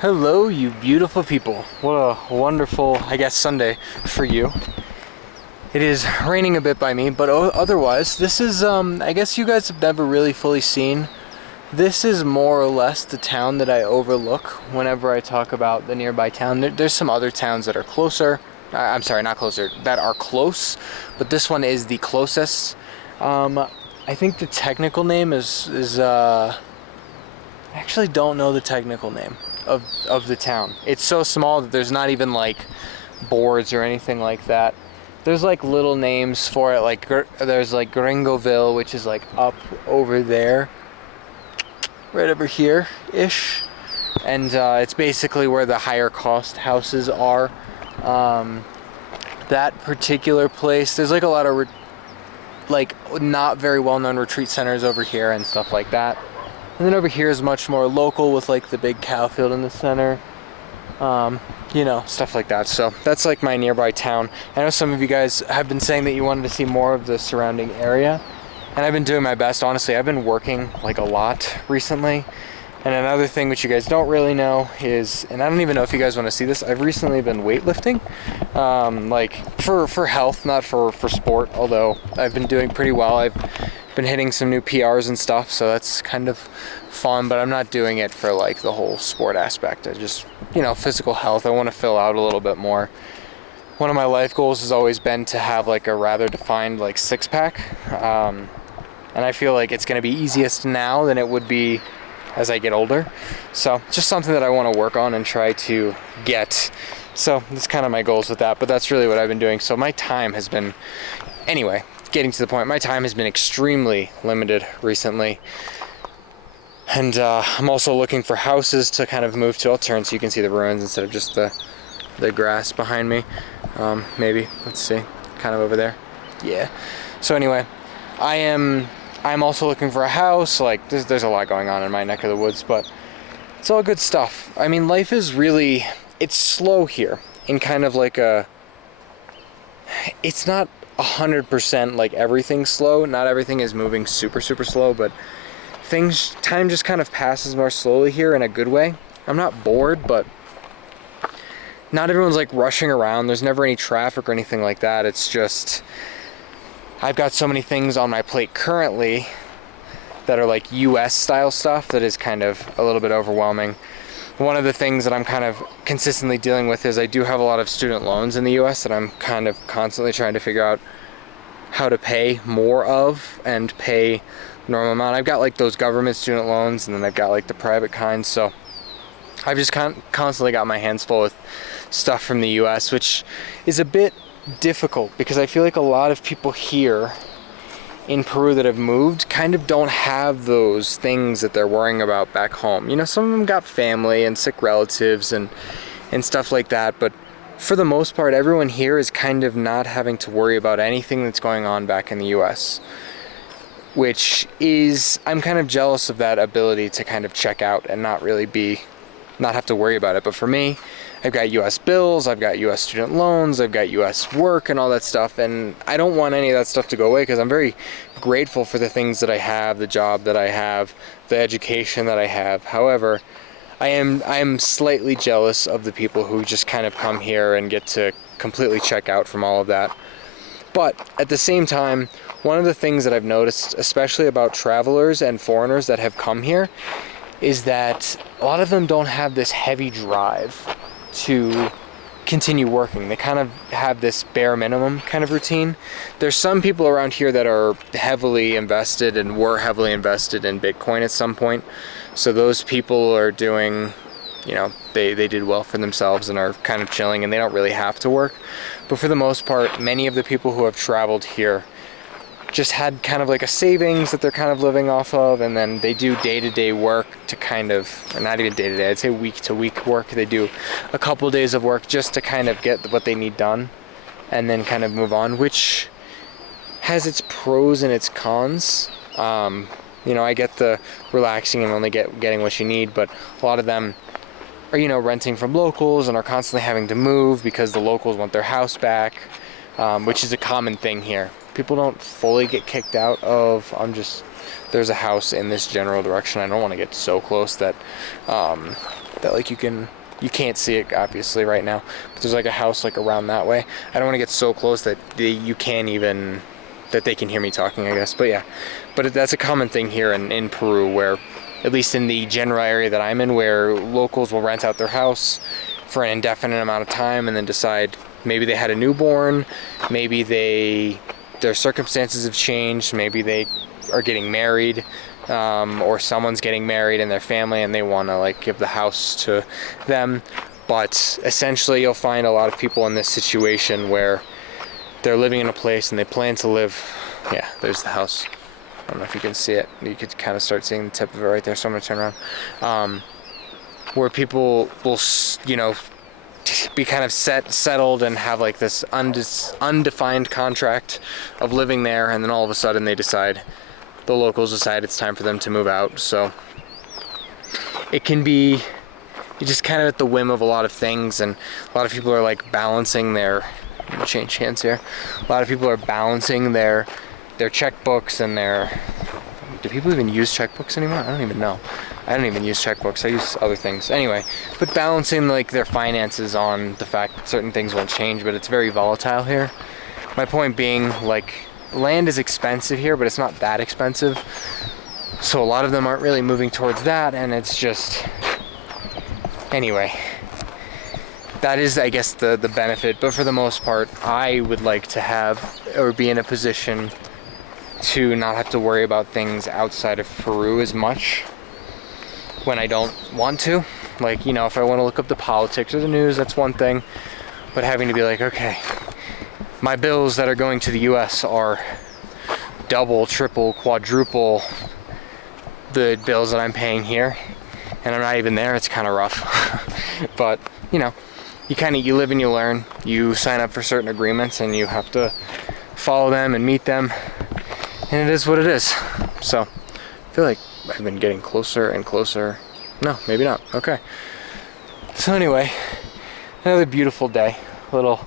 Hello, you beautiful people. What a wonderful, I guess, Sunday for you. It is raining a bit by me, but otherwise, this is, I guess you guys have never really fully seen. This is more or less the town that I overlook whenever I talk about the nearby town. There's some other towns that are closer. I'm sorry, not closer, that are close, but this one is the closest. I think the technical name I actually don't know the technical name of the town. It's so small that there's not even like boards or anything like that. There's like little names for it, like there's like Gringoville, which is like up over there, right over here ish, and it's basically where the higher cost houses are. That particular place, there's like a lot of like not very well known retreat centers over here and stuff like that. And then over here is much more local with like the big cow field in the center, you know, stuff like that. So that's like my nearby town. I know some of you guys have been saying that you wanted to see more of the surrounding area, and I've been doing my best. Honestly, I've been working like a lot recently. And another thing which you guys don't really know is, and I don't even know if you guys want to see this, I've recently been weightlifting, like for health, not for sport, although I've been doing pretty well. I've been hitting some new PRs and stuff, so that's kind of fun, but I'm not doing it for like the whole sport aspect. I just, you know, physical health. I want to fill out a little bit more. One of my life goals has always been to have like a rather defined like six-pack, and I feel like it's going to be easiest now than it would be as I get older. So just something that I want to work on and try to get. So that's kind of my goals with that, but that's really what I've been doing. So my time has been, anyway, getting to the point, my time has been extremely limited recently. And I'm also looking for houses to kind of move to. I'll turn so you can see the ruins instead of just the grass behind me. Maybe, let's see, kind of over there. Yeah. So anyway, I'm also looking for a house. Like there's a lot going on in my neck of the woods, but it's all good stuff. I mean, life is really, it's slow here in kind of like it's not 100% like everything's slow. Not everything is moving super slow, but time just kind of passes more slowly here in a good way. I'm not bored, but not everyone's like rushing around. There's never any traffic or anything like that. It's just, I've got so many things on my plate currently that are like US style stuff that is kind of a little bit overwhelming. One of the things that I'm kind of consistently dealing with is I do have a lot of student loans in the US that I'm kind of constantly trying to figure out how to pay more of and pay normal amount. I've got like those government student loans, and then I've got like the private kinds. So I've just constantly got my hands full with stuff from the US, which is a bit difficult because I feel like a lot of people here in Peru that have moved kind of don't have those things that they're worrying about back home. You know, some of them got family and sick relatives and stuff like that, but for the most part, everyone here is kind of not having to worry about anything that's going on back in the US, which is, I'm kind of jealous of that ability to kind of check out and not have to worry about it. But for me, I've got US bills, I've got US student loans, I've got US work and all that stuff, and I don't want any of that stuff to go away because I'm very grateful for the things that I have, the job that I have, the education that I have. However, I am slightly jealous of the people who just kind of come here and get to completely check out from all of that. But at the same time, one of the things that I've noticed, especially about travelers and foreigners that have come here, is that a lot of them don't have this heavy drive to continue working. They kind of have this bare minimum kind of routine. There's some people around here that are heavily invested and were heavily invested in Bitcoin at some point. So those people are doing, you know, they did well for themselves and are kind of chilling, and they don't really have to work. But for the most part, many of the people who have traveled here just had kind of like a savings that they're kind of living off of, and then they do day-to-day work to kind of, or not even day-to-day, I'd say week-to-week work. They do a couple days of work just to kind of get what they need done and then kind of move on, which has its pros and its cons. You know, I get the relaxing and only getting what you need, but a lot of them are, you know, renting from locals and are constantly having to move because the locals want their house back, which is a common thing here. People don't fully get kicked out of, there's a house in this general direction. I don't want to get so close that that like you can't see it obviously right now, but there's like a house like around that way. I don't want to get so close that they can hear me talking, I guess. But yeah, but that's a common thing here in Peru, where at least in the general area that I'm in, where locals will rent out their house for an indefinite amount of time and then decide maybe they had a newborn, maybe their circumstances have changed, maybe they are getting married, or someone's getting married in their family and they want to like give the house to them. But essentially you'll find a lot of people in this situation where they're living in a place and they plan to live. Yeah, there's the house. I don't know if you can see it. You could kind of start seeing the tip of it right there, so I'm gonna turn around. Where people will, you know, be kind of settled and have like this undefined contract of living there, and then all of a sudden the locals decide it's time for them to move out. So it can be, you're just kind of at the whim of a lot of things, and a lot of people are like balancing their, I'm gonna change hands here. A lot of people are balancing their checkbooks and do people even use checkbooks anymore? I don't even know. I don't even use checkbooks. I use other things. Anyway, but balancing like their finances on the fact that certain things won't change, but it's very volatile here. My point being, like, land is expensive here, but it's not that expensive. So a lot of them aren't really moving towards that, and it's just, anyway, that is, I guess, the benefit. But for the most part, I would like to have, or be in a position to not have to worry about things outside of Peru as much when I don't want to. Like, you know, if I want to look up the politics or the news, that's one thing. But having to be like, okay, my bills that are going to the US are double, triple, quadruple the bills that I'm paying here, and I'm not even there, it's kind of rough. But, you know, you live and you learn. You sign up for certain agreements and you have to follow them and meet them, and it is what it is. So I feel like I've been getting closer and closer. No, maybe not. Okay. So anyway, another beautiful day. Little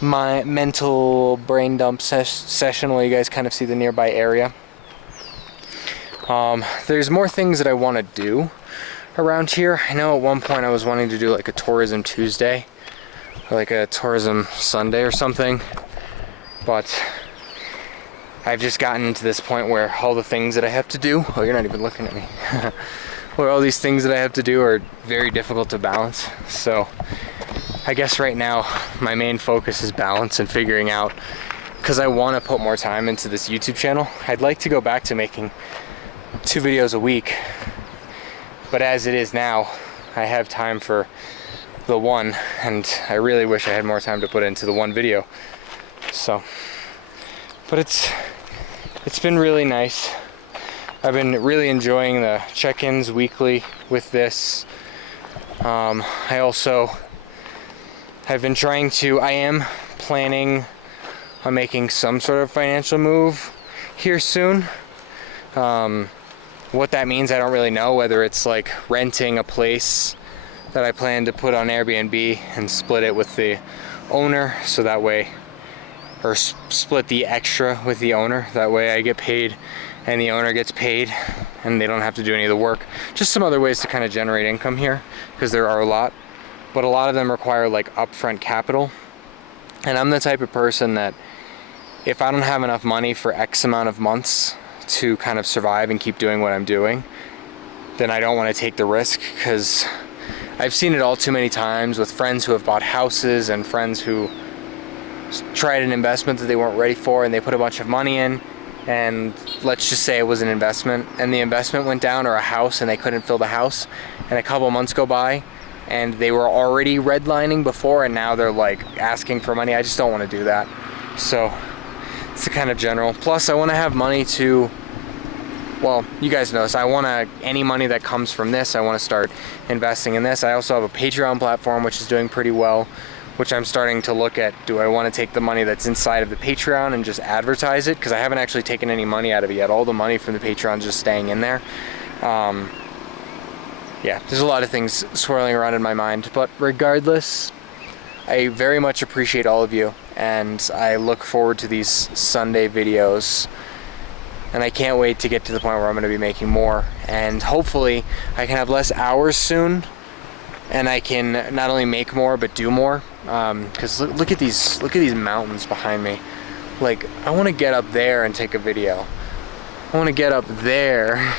my mental brain dump session while you guys kind of see the nearby area. There's more things that I want to do around here. I know at one point I was wanting to do like a tourism Tuesday or like a tourism Sunday or something, but I've just gotten to this point where all the things that I have to do, oh, you're not even looking at me, where all these things that I have to do are very difficult to balance. So I guess right now my main focus is balance and figuring out, because I want to put more time into this YouTube channel. I'd like to go back to making 2 videos a week, but as it is now, I have time for the one, and I really wish I had more time to put into the one video. So, but it's been really nice. I've been really enjoying the check-ins weekly with this. I also have been I am planning on making some sort of financial move here soon. What that means, I don't really know, whether it's like renting a place that I plan to put on Airbnb and split it with the owner, so that way, or split the extra with the owner, that way I get paid and the owner gets paid and they don't have to do any of the work. Just some other ways to kind of generate income here, because there are a lot, but a lot of them require like upfront capital, and I'm the type of person that if I don't have enough money for X amount of months to kind of survive and keep doing what I'm doing, then I don't want to take the risk, because I've seen it all too many times with friends who have bought houses and friends who tried an investment that they weren't ready for, and they put a bunch of money in, and let's just say it was an investment and the investment went down, or a house, and they couldn't fill the house, and a couple months go by and they were already redlining before and now they're like asking for money. I just don't want to do that. So it's the kind of general. Plus I want to have money to, well, you guys know this, any money that comes from this, I want to start investing in this. I also have a Patreon platform which is doing pretty well, which I'm starting to look at. Do I want to take the money that's inside of the Patreon and just advertise it? Because I haven't actually taken any money out of it yet. All the money from the Patreon is just staying in there. Yeah, there's a lot of things swirling around in my mind, but regardless, I very much appreciate all of you, and I look forward to these Sunday videos, and I can't wait to get to the point where I'm going to be making more, and hopefully I can have less hours soon, and I can not only make more but do more. Because look at these mountains behind me. Like, I want to get up there and take a video. I want to get up there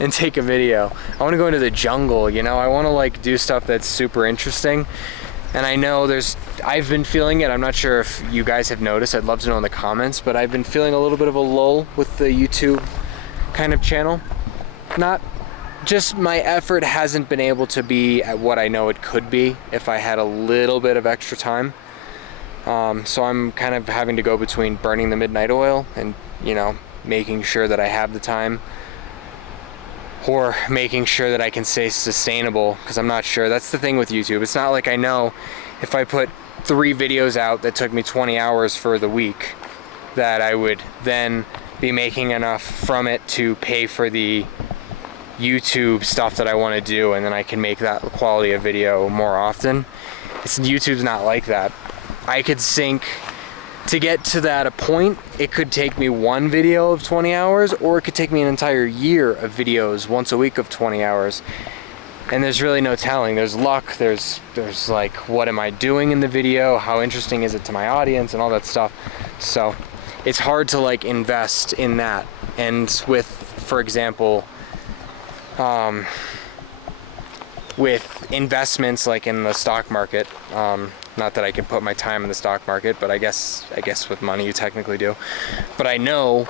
and take a video. I want to go into the jungle, you know? I want to like do stuff that's super interesting. And I know I've been feeling it. I'm not sure if you guys have noticed. I'd love to know in the comments, but I've been feeling a little bit of a lull with the YouTube kind of channel. Not just my effort hasn't been able to be at what I know it could be if I had a little bit of extra time. So I'm kind of having to go between burning the midnight oil and, you know, making sure that I have the time, or making sure that I can stay sustainable, because I'm not sure. That's the thing with YouTube. It's not like I know if I put 3 videos out that took me 20 hours for the week that I would then be making enough from it to pay for the YouTube stuff that I want to do, and then I can make that quality of video more often. YouTube's not like that. I could sync to get to that a point. It could take me 1 video of 20 hours, or it could take me an entire year of videos once a week of 20 hours. And there's really no telling. There's luck, there's like, what am I doing in the video? How interesting is it to my audience and all that stuff. So it's hard to like invest in that. And with, for example, with investments like in the stock market, not that I can put my time in the stock market, but I guess with money you technically do. But I know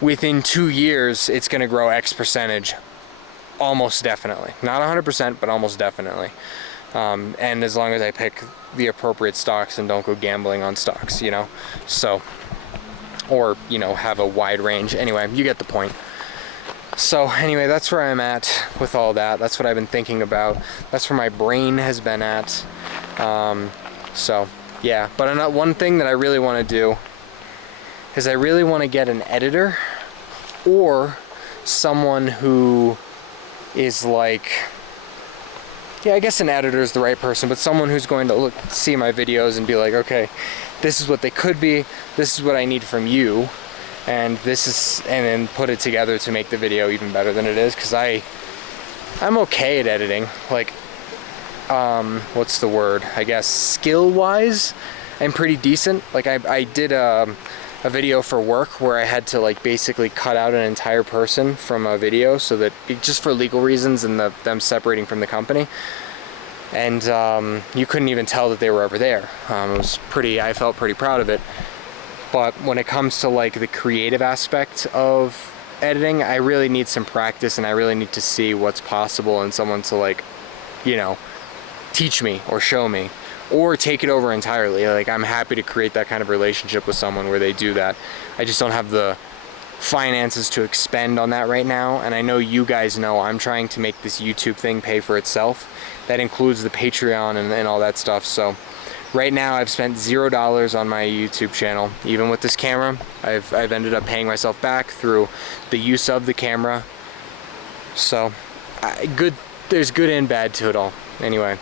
within 2 years it's going to grow X percentage, almost definitely. Not 100%, but almost definitely. And as long as I pick the appropriate stocks and don't go gambling on stocks, you know. So, or, you know, have a wide range. Anyway, you get the point. So anyway, that's where I'm at with all that. That's what I've been thinking about. That's where my brain has been at. So yeah, but one thing that I really want to do is I really want to get an editor, or someone who is like, yeah, I guess an editor is the right person, but someone who's going to see my videos and be like, okay, this is what they could be, this is what I need from you, and then put it together to make the video even better than it is, because I'm okay at editing. Like, what's the word? I guess skill-wise, I'm pretty decent. Like, I did a video for work where I had to like basically cut out an entire person from a video, so that just for legal reasons and them separating from the company. And you couldn't even tell that they were ever there. I felt pretty proud of it. But when it comes to like the creative aspect of editing, I really need some practice, and I really need to see what's possible, and someone to like, you know, teach me or show me, or take it over entirely. Like, I'm happy to create that kind of relationship with someone where they do that. I just don't have the finances to expend on that right now, and I know you guys know I'm trying to make this YouTube thing pay for itself. That includes the Patreon and all that stuff. So right now I've spent $0 on my YouTube channel. Even with this camera, I've ended up paying myself back through the use of the camera. So there's good and bad to it all. Anyway,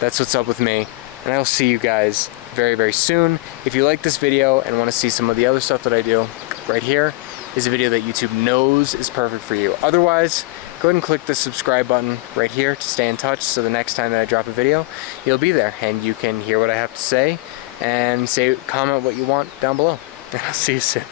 that's what's up with me, and I'll see you guys very, very soon. If you like this video and want to see some of the other stuff that I do, right here is a video that YouTube knows is perfect for you. Otherwise, go ahead and click the subscribe button right here to stay in touch, so the next time that I drop a video, you'll be there and you can hear what I have to say and comment what you want down below. And I'll see you soon.